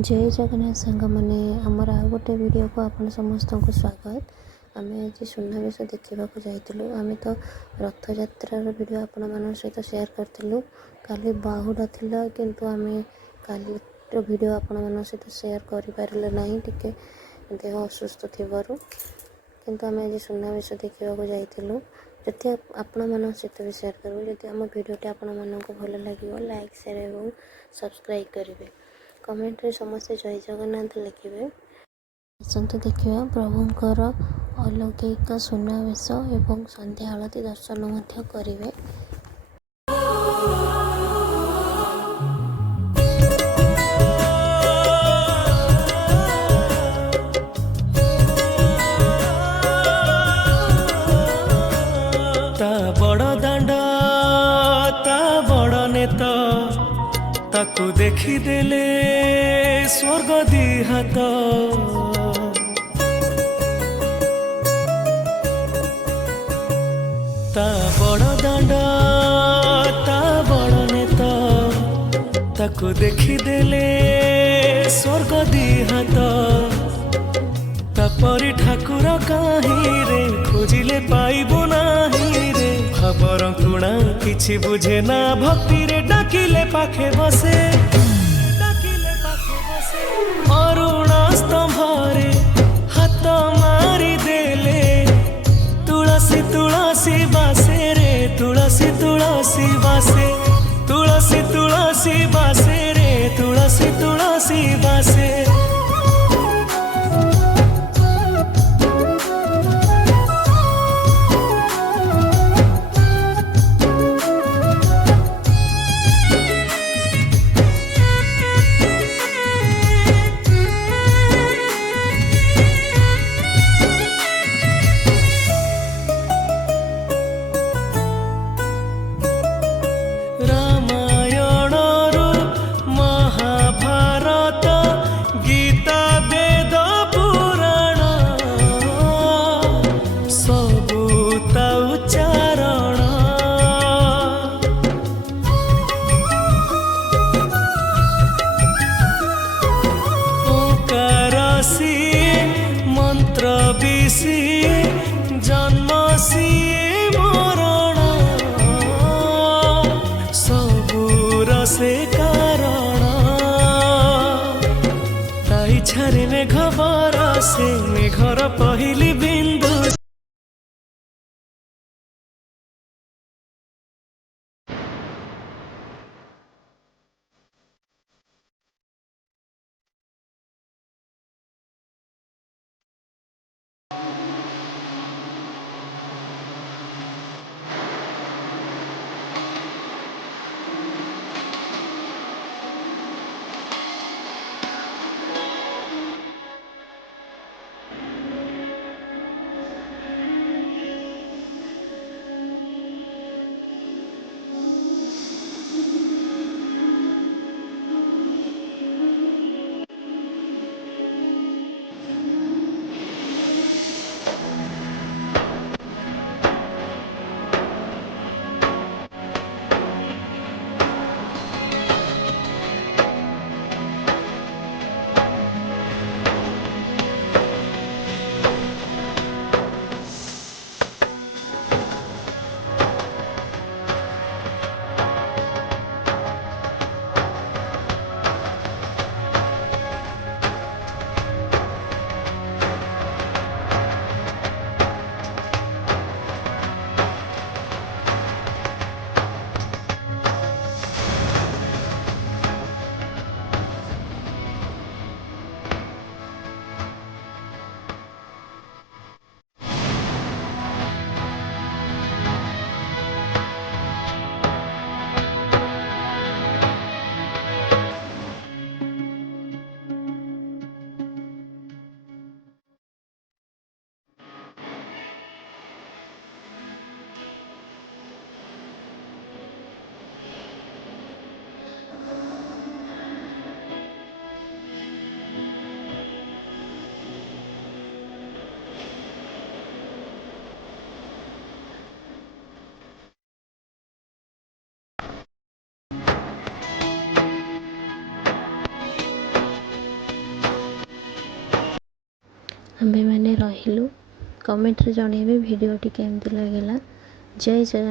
जय जगन्नाथ सांग मैंने आमर आ गोटे वीडियो को आप समस्त को स्वागत। आम आज सुनावेश देखा जाइलु। आम तो रथ यात्रार वीडियो आपण मान सहित शेयर करूँ। काली बाहुड़ा थिला किंतु आम काली वीडियो आपण मान सहित शेयर करें ना टे देह असुस्थ थी किंतु आम आज सुनावेश देखा जाइलु। जदि आपण मान सहित भी शेयर करूँ जदि आम वीडियोटी आपण मानक भल लगे लाइक शेयर और सब्सक्राइब करेंगे। कमेंट रे समस्त जय जगन्नाथ लिखे। आसतु देखा प्रभुंकर अलौकिक सुनावेश एवं संध्या आलती दर्शन करेंगे। बड़ दांड ता बड़ नेता ताकू देखीदेले स्वर्ग दी हाथ ता बड़ दांड ता बड़ नेता ताकू देखीदेले स्वर्ग दी हाथ तापरी ठाकुर काहीं रे खोजिले पाइबो नाही रे खबर कुणा किछि बुझे ना भक्ति रे डाकिले पाखे बसे अरुण स्तंभरे हाथ मारी देले तुलसी तुलसी बासे रे तुलसी तुलसी बासे तुलसी तुलसी बासे रे तुलसी तुलसी बासे। मंत्र विषि जन्म सी मरण सबूर से कारण ताई छारे मेघ बरसे मेघर पहली बिंदु। आम्भेମାନେ ରହିଲୁ। कमेंट रे जणेबे भिडियोटी केमती लागला। जय जगन्नाथ।